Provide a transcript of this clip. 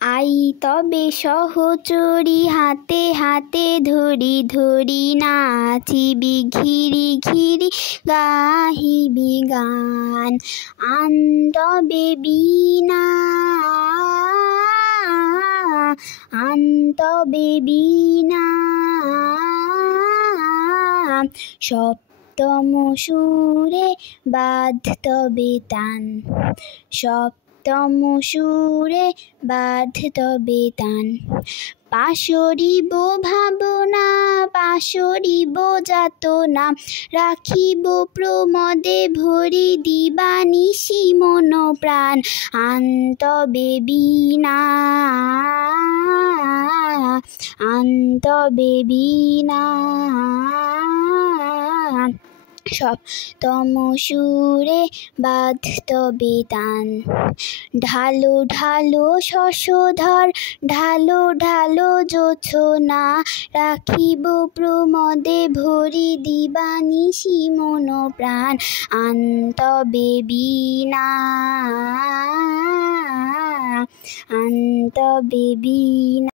I তবে সহচরী হাতে হাতে ধরি ধরি নাচিবি ঘিরি ঘিরি গাহিবি গান। আন তবে বীণা আন তবে বীণা সপ্তম সুরে বাঁধ তবে তান। সপ্তম সুরে বাঁধ তবে তান। পাশরিব ভাবনা পাশরিব যাতনা রাখিব প্রমদে ভরি দিবানিশি মন প্রাণ। আন তবে বীণা আন তবে বীণা সপ্তম সুরে বাঁধ তবে তান। ঢালো ঢালো শশধর ঢালো ঢালো জোছনা রাখিব প্রমদে ভরি দিবানিশি মন প্রাণ। আন তবে বীণা আন তবে বীণা।